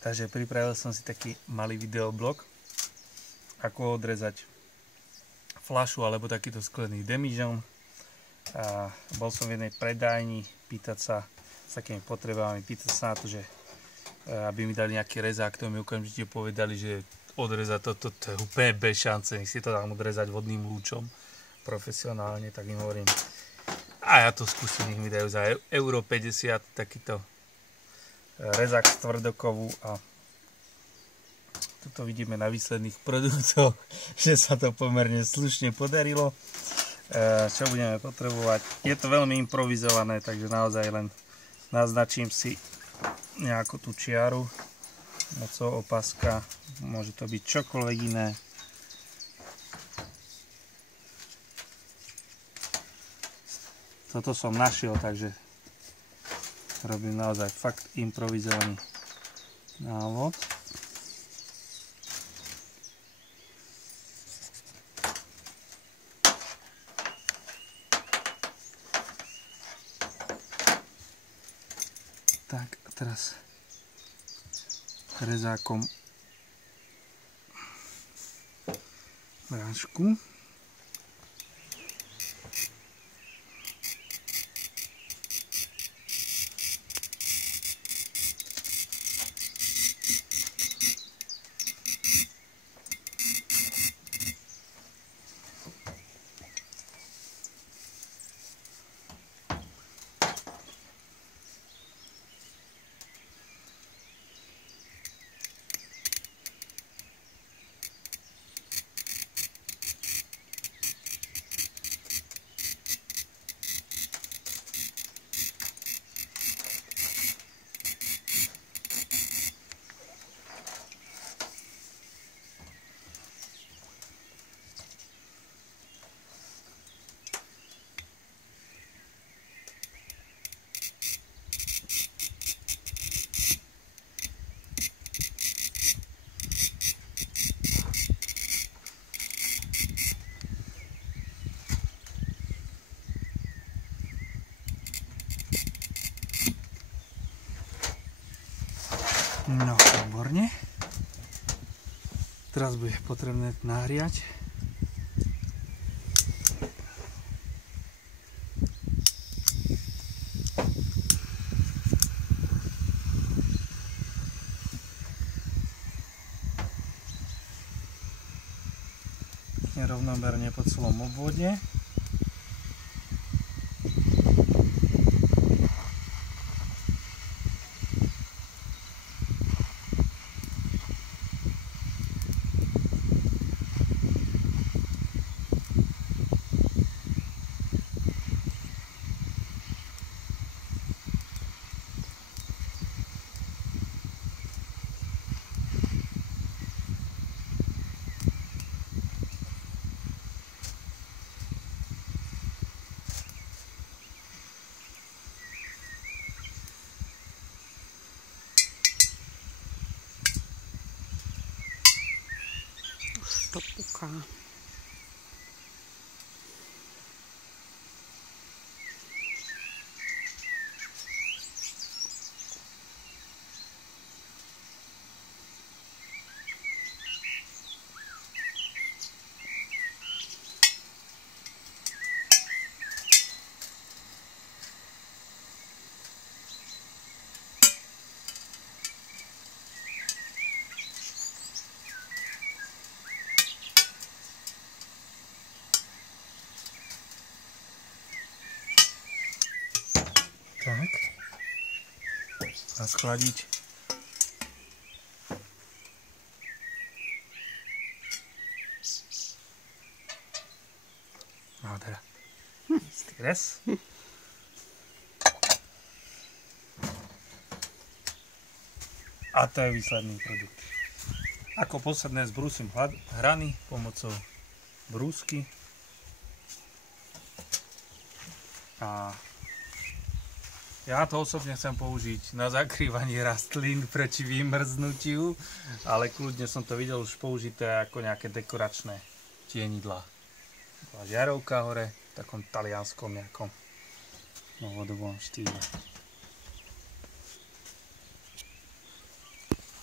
Takže pripravil som si taký malý videoblog, ako odrezať fľašu alebo takýto sklený demižon. A bol som v jednej predajni pýtať sa s takými potrebami, pýtať sa na to, že aby mi dali nejaký rezák, to mi okamžite povedali, že odrezať toto to je úplne bez šance, nech si to dám odrezať vodným lúčom profesionálne, tak im hovorím a ja to skúsim, nech mi dajú za euro 50 takýto rezák z tvrdokovu a tuto vidíme na výsledných produktoch, že sa to pomerne slušne podarilo. Čo budeme potrebovať? Je to veľmi improvizované, takže naozaj len naznačím si nejakú tú čiaru mocou opaska, môže to byť čokoľvek iné. Toto som našiel, takže robím naozaj fakt improvizovaný návod. Tak a teraz rezákom brášku. No, výborne. Teraz bude potrebné nahriať. Rovnomerne po celom obvode. To puká. Tak. A schladiť. No teda. Stres. A to je výsledný produkt. Ako posledné zbrúsim hrany pomocou brúsky. A ja to osobne chcem použiť na zakrývanie rastlín proti vymrznutiu, ale kľudne som to videl už použité ako nejaké dekoračné tienidlá. Žiarovka hore v takom talianskom nejakom novodobom štýle.